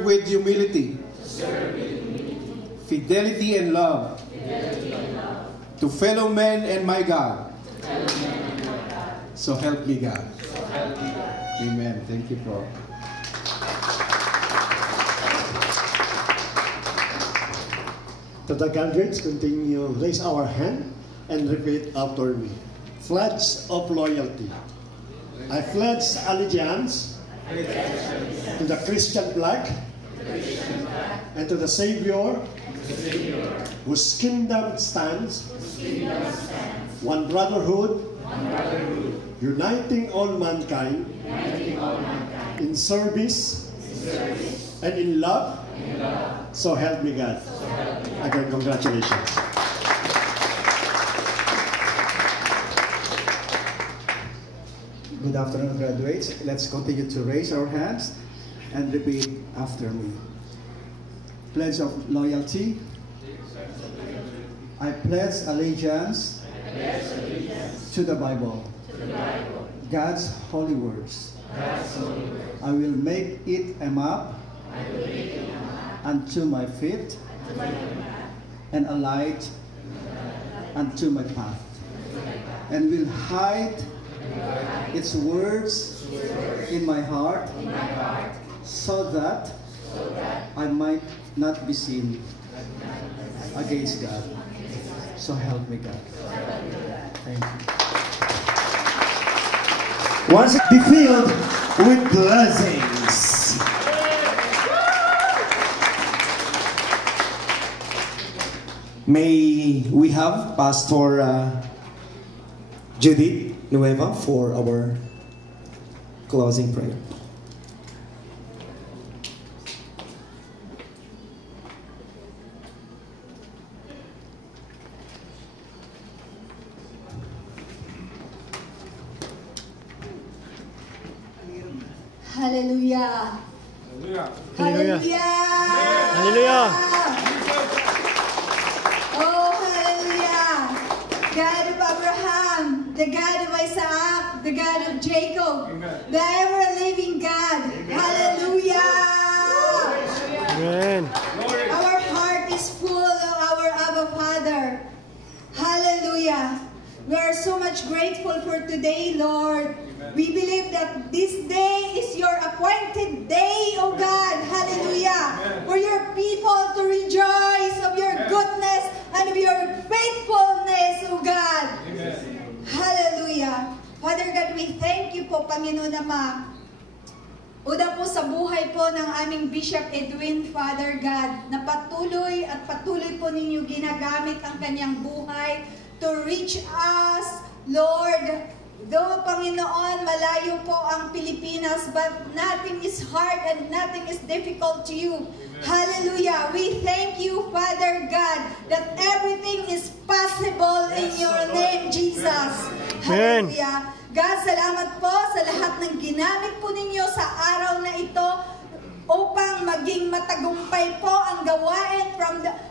serve with humility, fidelity and love, to fellow men and my God. So help me God. Amen. Thank you po. To the candidates, continue, raise our hand and repeat after me. Pledge of loyalty. I pledge allegiance to the Christian flag and to the Savior whose kingdom stands, one brotherhood, uniting all mankind in service and in love. So help me God. Again, congratulations. Good afternoon, graduates. Let's continue to raise our hands and repeat after me. Pledge of loyalty. I pledge allegiance to the Bible, God's holy words. I will make it a map unto my feet and a light unto my path, and will hide its words in my heart, so that I might not be sinned against God. So help me God. Thank you. Once be filled with blessings. May we have Pastor Judith Nueva for our closing prayer. Hallelujah. Hallelujah. Hallelujah. Oh, hallelujah. God of Abraham, the God of Isaac, the God of Jacob, the ever-living God. Hallelujah. Amen. Our heart is full of our Abba Father. Hallelujah. We are so much grateful for today, Lord. We believe that this day is your appointed day, O God. Hallelujah. For your people to rejoice of your goodness and of your faithfulness, O God. Hallelujah. Father God, we thank you po, Panginoon Ama. Una po sa buhay po ng aming Bishop Edwin, Father God, na patuloy po ninyo ginagamit ang kanyang buhay to reach us, Lord. Though, Panginoon, malayo po ang Pilipinas, but nothing is hard and nothing is difficult to you. Hallelujah. We thank you, Father God, that everything is possible in your name, Jesus. Hallelujah. God, salamat po sa lahat ng ginamit po ninyo sa araw na ito upang maging matagumpay po ang gawain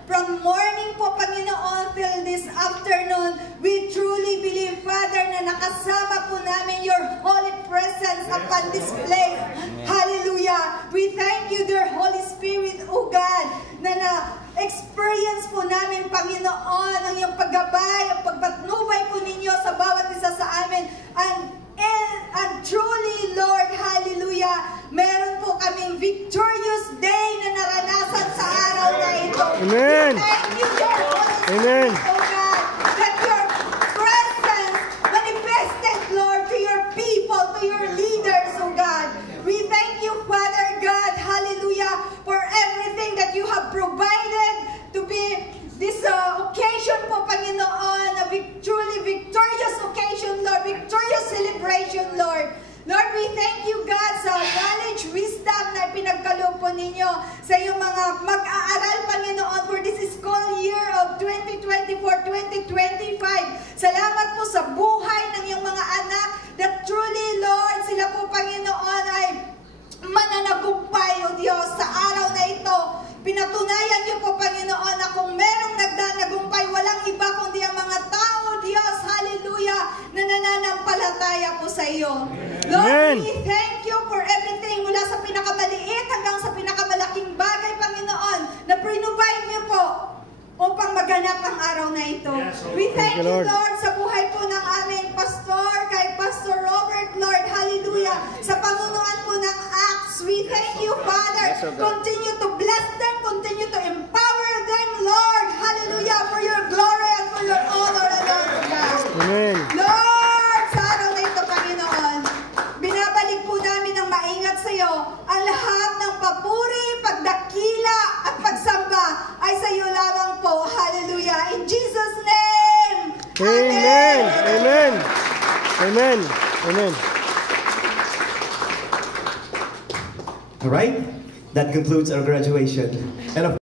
from morning po, Panginoon, till this afternoon. We truly believe, Father, na nakasama po namin your holy presence upon this place. Hallelujah. We thank you, dear Holy Spirit, O God, na na-experience po namin, Panginoon, ang iyong paggabay, ang pagpatnubay po ninyo sa bawat isa sa amin. And truly, Lord, hallelujah, meron po kaming victorious day na naranasan sa araw na ito. Amen. Thank you, dear Holy Amen. Spirit, oh God, that your presence manifested, Lord, to your people, to your leaders, oh God. We thank you, Father God, hallelujah, for everything that you have provided to be this occasion po, Panginoon, a truly victorious occasion, Lord, victorious celebration, Lord. Lord, we thank you, God, sa knowledge, wisdom na pinagkaloob po ninyo sa iyong mga mag-aaral, Panginoon, for this school year of 2024-2025. Salamat po sa buhay ng iyong mga anak that truly, Lord, sila po, Panginoon, ay mananagumpay, O Diyos, sa araw na ito. Pinatunayan niyo po, Panginoon, na kung merong nagdanagumpay, walang iba kundi ang mga tao, Diyos, hallelujah, na nananampalataya po sa iyo. Lord, we thank you for everything mula sa pinakamaliit hanggang sa pinakamalaking maganap ang araw na ito. We thank you, Lord, sa buhay po ng aming pastor, kay Pastor Robert, Lord, hallelujah, sa panunuan po ng Acts. We thank you, Father. Continue to bless them, continue to empower them, Lord, hallelujah, for your glory and for your honor and Lord God. Amen. Lord, sa araw na ito, Panginoon, binabalik po namin ng maingat sa iyo ang lahat ng papuri, pagdakila at pagsamba ay sa iyo lamang po. Hallelujah. In Jesus' name. Amen. Amen. Amen. Amen. All right? That concludes our graduation. And of